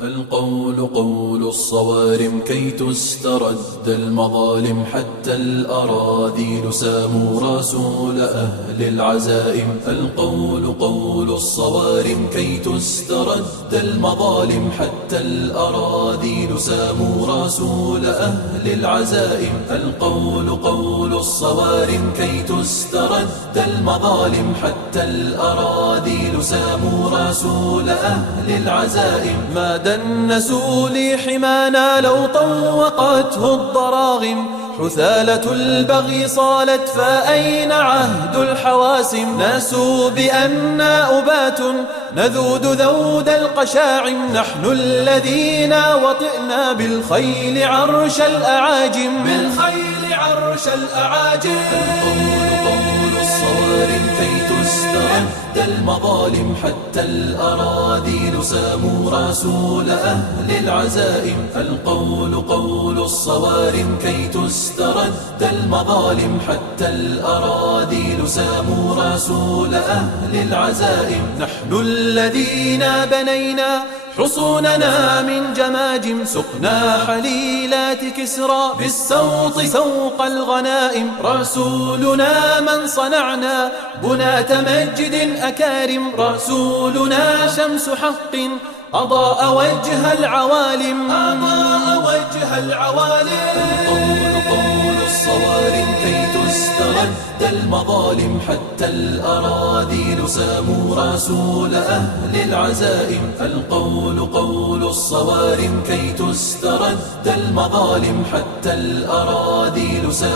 القول قول الصوارم كي تسترد المظالم، حتى الأراذيل ساموا رسول أهل العزائم. القول قول الصوارم كي تسترد المظالم، حتى الأراذيل ساموا رسول أهل العزائم. القول قول الصوارم كي تسترد المظالم، حتى الأراذيل ساموا رسول أهل العزائم. ما دنسوا لي حمانا لو طوقته الضراغم، حثالة البغي صالت فأين عهد الحواسم. ناسوا بأننا أبات نذود ذود القشاعم، نحن الذين وطئنا بالخيل عرش الأعاجم. بالخيل عرش الأعاجم. القول قول الصوارم كي تسترد المظالم، حتى الأراذيل ساموا رسول أهل العزائم. القول قول الصوارم كي تسترد المظالم، حتى الأراذيل ساموا رسول أهل العزائم. نحن الذين بنينا حصوننا من جماجم، سقنا حليلات كسرى بالسوط سوق الغنائم. رسولنا من صنعنا بنات مجد أكارم، رسولنا شمس حق أضاء وجه العوالم. أضاء وجه العوالم. القول قول الصوارم كي تسترد المظالم، حتى الأراذيل ساموا رسول أهل العزائم. القول قول الصوارم كي تسترد المظالم، حتى الأراذيل ساموا